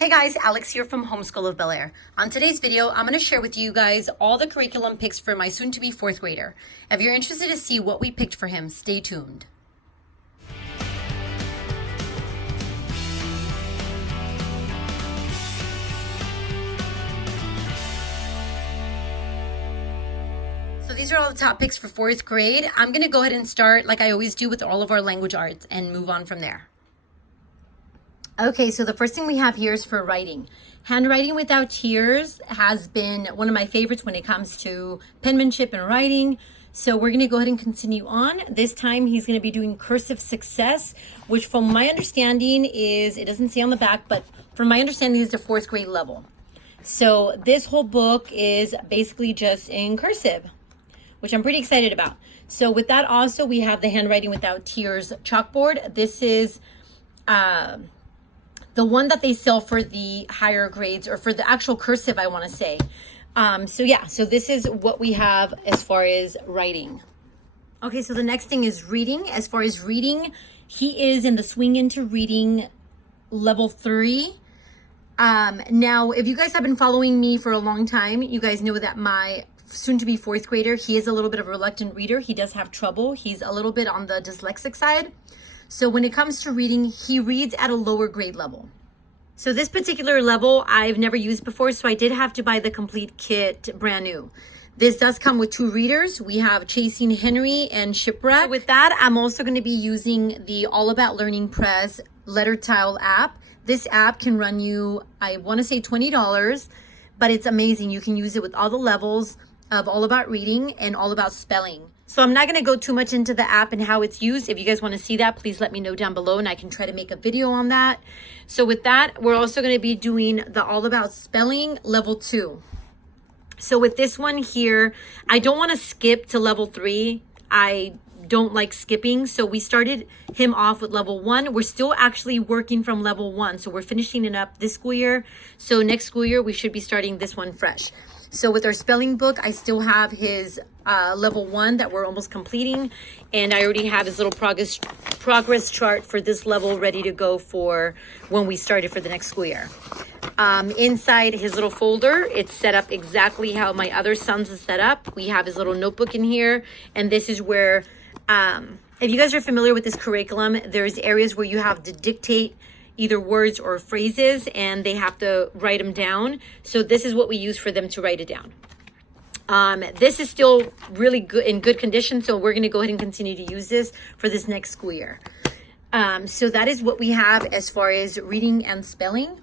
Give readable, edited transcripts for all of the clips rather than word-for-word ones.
Hey guys, Alex here from Homeschool of Bel Air. On today's video, I'm going to share with you guys all the curriculum picks for my soon-to-be 4th grader. If you're interested to see what we picked for him, stay tuned. So these are all the top picks for 4th grade. I'm going to go ahead and start like I always do with all of our language arts and move on from there. Okay, so the first thing we have here is for writing. Handwriting Without Tears has been one of my favorites when it comes to penmanship and writing. So we're going to go ahead and continue on. This time he's going to be doing Cursive Success, which from my understanding is, it doesn't say on the back, but from my understanding is the 4th grade level. So this whole book is basically just in cursive, which I'm pretty excited about. So with that also, we have the Handwriting Without Tears chalkboard. This is the one that they sell for the higher grades, or for the actual cursive, I want to say. So this is what we have as far as writing. Okay, so the next thing is reading. As far as reading, he is in the Swing Into Reading level 3. Now, if you guys have been following me for a long time, you guys know that my soon-to-be 4th grader, he is a little bit of a reluctant reader. He does have trouble. He's a little bit on the dyslexic side. So when it comes to reading, he reads at a lower grade level. So this particular level I've never used before, so I did have to buy the complete kit brand new. This does come with 2 readers. We have Chasing Henry and Shipwreck. So with that, I'm also going to be using the All About Learning Press letter tile app. This app can run you, I want to say $20, but it's amazing. You can use it with all the levels of All About Reading and All About Spelling. So I'm not going to go too much into the app and how it's used. If you guys want to see that, please let me know down below and I can try to make a video on that. So with that, we're also going to be doing the All About Spelling level 2. So with this one here, I don't want to skip to level 3. I don't like skipping. So we started him off with level 1. We're still actually working from level 1. So we're finishing it up this school year. So next school year, we should be starting this one fresh. So with our spelling book, I still have his level 1 that we're almost completing. And I already have his little progress chart for this level ready to go for when we started for the next school year. Inside his little folder, it's set up exactly how my other son's is set up. We have his little notebook in here. And this is where, if you guys are familiar with this curriculum, there's areas where you have to dictate either words or phrases, and they have to write them down. So this is what we use for them to write it down. This is still really good, in good condition, so we're going to go ahead and continue to use this for this next school year. So that is what we have as far as reading and spelling.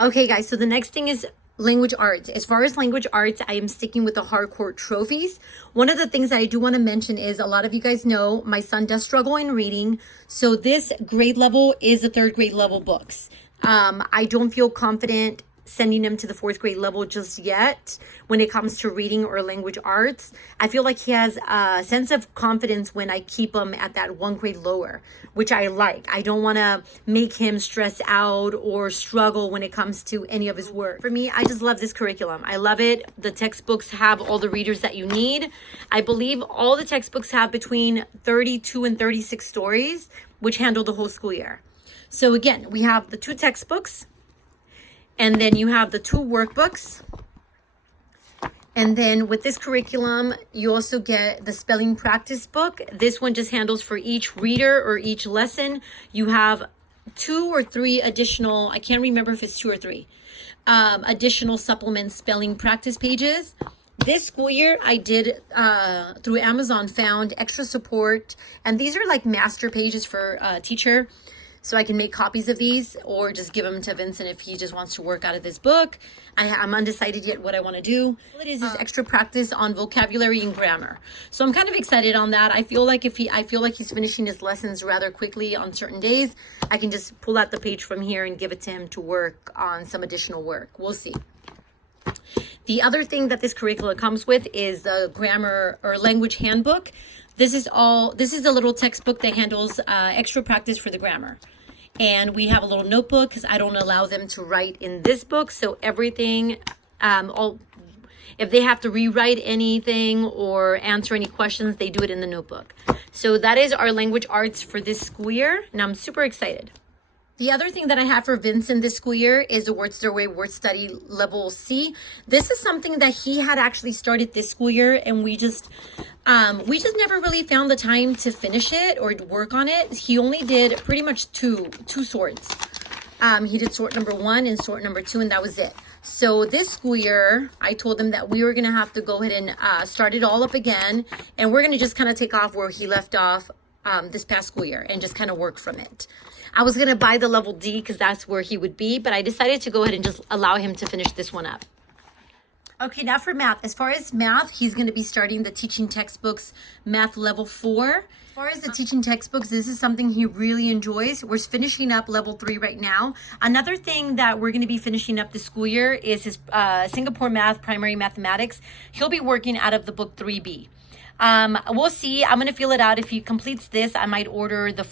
Okay, guys, so the next thing is language arts. As far as language arts, I am sticking with the hardcore trophies. One of the things that I do want to mention is, a lot of you guys know my son does struggle in reading. So this grade level is the 3rd grade level books. I don't feel confident sending him to the 4th grade level just yet when it comes to reading or language arts. I feel like he has a sense of confidence when I keep him at that 1 grade lower, which I like. I don't want to make him stress out or struggle when it comes to any of his work. For me, I just love this curriculum. I love it. The textbooks have all the readers that you need. I believe all the textbooks have between 32 and 36 stories, which handle the whole school year. So again, we have the 2 textbooks, and then you have the 2 workbooks. And then with this curriculum, you also get the spelling practice book. This one just handles for each reader or each lesson. You have 2 or 3 additional, I can't remember if it's 2 or 3, additional supplement spelling practice pages. This school year, I did, through Amazon, found extra support. And these are like master pages for a teacher. So I can make copies of these or just give them to Vincent if he just wants to work out of this book. I'm undecided yet what I want to do. All it is extra practice on vocabulary and grammar. So I'm kind of excited on that. I feel like he's finishing his lessons rather quickly on certain days, I can just pull out the page from here and give it to him to work on some additional work. We'll see. The other thing that this curriculum comes with is the grammar or language handbook. This is the little textbook that handles extra practice for the grammar. And we have a little notebook because I don't allow them to write in this book. So everything, if they have to rewrite anything or answer any questions, they do it in the notebook. So that is our language arts for this school year, and I'm super excited. The other thing that I have for Vincent this school year is the Words Their Way Word Study Level C. This is something that he had actually started this school year, and we just never really found the time to finish it or work on it. He only did pretty much two sorts. He did sort number 1 and sort number 2, and that was it. So this school year, I told him that we were going to have to go ahead and start it all up again, and we're going to just kind of take off where he left off this past school year and just kind of work from it. I was going to buy the level D because that's where he would be, but I decided to go ahead and just allow him to finish this one up. Okay, now for math. As far as math, he's going to be starting the teaching textbooks math level 4. As far as the teaching textbooks, this is something he really enjoys. We're finishing up level 3 right now. Another thing that we're going to be finishing up this school year is his Singapore Math Primary Mathematics. He'll be working out of the book 3B. We'll see. I'm going to feel it out. If he completes this, I might order the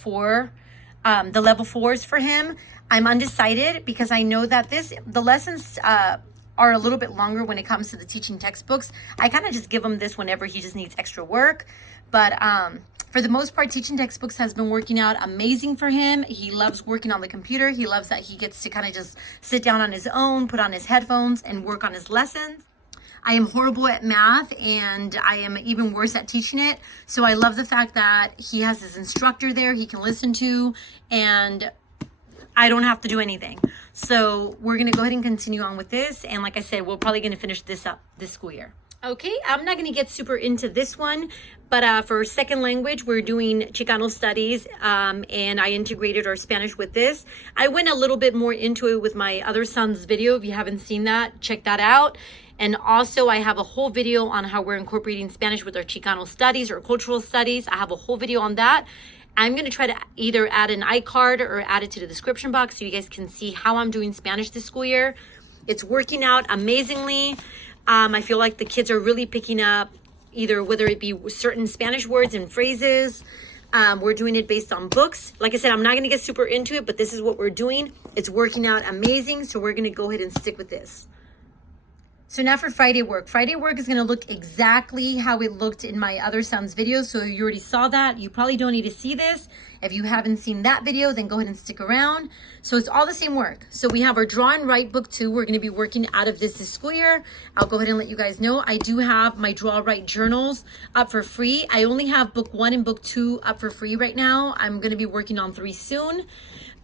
level 4s for him. I'm undecided because I know that the lessons are a little bit longer when it comes to the teaching textbooks. I kind of just give him this whenever he just needs extra work. But for the most part, teaching textbooks has been working out amazing for him. He loves working on the computer. He loves that he gets to kind of just sit down on his own, put on his headphones, and work on his lessons. I am horrible at math, and I am even worse at teaching it. So I love the fact that he has his instructor there he can listen to, and I don't have to do anything. So we're going to go ahead and continue on with this. And like I said, we're probably going to finish this up this school year. Okay, I'm not going to get super into this one, but for second language, we're doing Chicano studies, and I integrated our Spanish with this. I went a little bit more into it with my other son's video. If you haven't seen that, check that out. And also I have a whole video on how we're incorporating Spanish with our Chicano studies or cultural studies. I have a whole video on that. I'm going to try to either add an iCard or add it to the description box so you guys can see how I'm doing Spanish this school year. It's working out amazingly. I feel like the kids are really picking up either whether it be certain Spanish words and phrases. We're doing it based on books. Like I said, I'm not going to get super into it, but this is what we're doing. It's working out amazing. So we're going to go ahead and stick with this. So now for Friday work. Friday work is going to look exactly how it looked in my other son's video. So you already saw that. You probably don't need to see this. If you haven't seen that video, then go ahead and stick around. So it's all the same work. So we have our Draw and Write book 2. We're going to be working out of this school year. I'll go ahead and let you guys know. I do have my Draw Write journals up for free. I only have book 1 and book 2 up for free right now. I'm going to be working on 3 soon.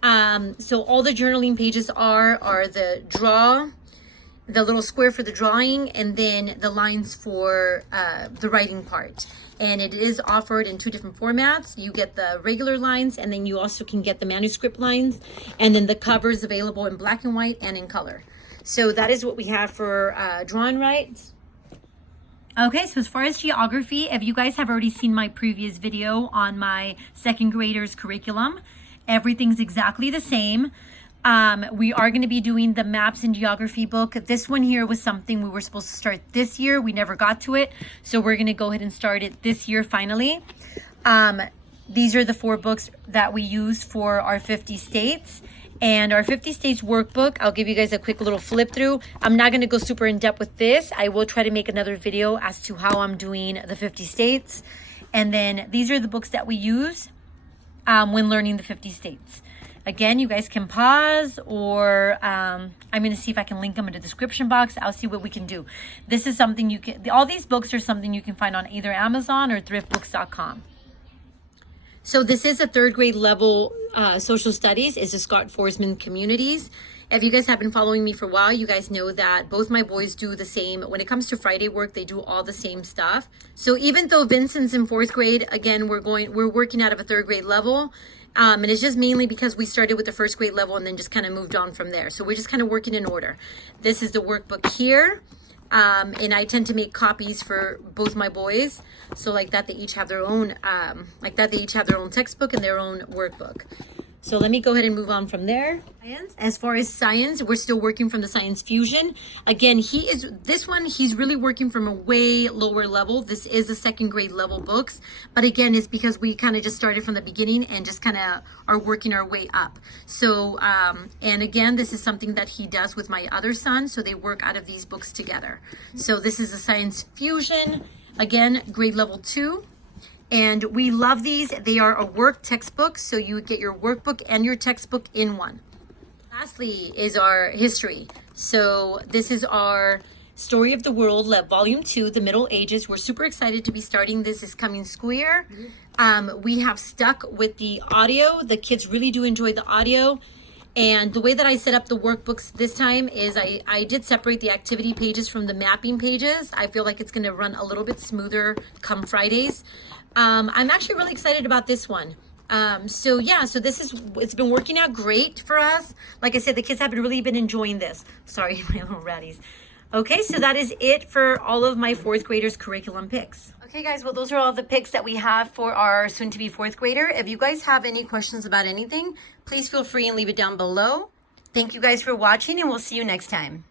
So all the journaling pages are the draw, the little square for the drawing, and then the lines for the writing part. And it is offered in 2 different formats. You get the regular lines, and then you also can get the manuscript lines, and then the covers available in black and white and in color. So that is what we have for Draw and Write. Okay, so as far as geography, if you guys have already seen my previous video on my second graders curriculum, everything's exactly the same. We are going to be doing the maps and geography book. This one here was something we were supposed to start this year. We never got to it. So we're going to go ahead and start it this year finally. These are the 4 books that we use for our 50 states. And our 50 states workbook, I'll give you guys a quick little flip through. I'm not going to go super in depth with this. I will try to make another video as to how I'm doing the 50 states. And then these are the books that we use when learning the 50 states. Again, you guys can pause, or I'm going to see if I can link them in the description box. I'll see what we can do. This is something you can, all these books are something you can find on either Amazon or thriftbooks.com. So this is a 3rd grade level social studies. It's the Scott Forsman Communities. If you guys have been following me for a while, you guys know that both my boys do the same. When it comes to Friday work, they do all the same stuff. So even though Vincent's in 4th grade, again, we're working out of a 3rd grade level. And it's just mainly because we started with the 1st grade level and then just kind of moved on from there. So we're just kind of working in order. This is the workbook here. And I tend to make copies for both my boys. So like that, they each have their own, textbook and their own workbook. So let me go ahead and move on from there. As far as science, we're still working from the Science Fusion. Again, he's really working from a way lower level. This is a 2nd grade level books. But again, it's because we kind of just started from the beginning and just kind of are working our way up. So, and again, this is something that he does with my other son. So they work out of these books together. So this is a Science Fusion, again, grade level 2. And we love these. They are a work textbook, so you get your workbook and your textbook in one. Lastly is our history. So this is our Story of the World, Volume 2, The Middle Ages. We're super excited to be starting this coming school year. We have stuck with the audio. The kids really do enjoy the audio. And the way that I set up the workbooks this time is I did separate the activity pages from the mapping pages. I feel like it's going to run a little bit smoother come Fridays. I'm actually really excited about this one. So it's been working out great for us. Like I said, the kids have really been enjoying this. Sorry, my little ratties. Okay, so that is it for all of my fourth graders curriculum picks. Okay guys, well those are all the picks that we have for our soon-to-be fourth grader. If you guys have any questions about anything, please feel free and leave it down below. Thank you guys for watching, and we'll see you next time.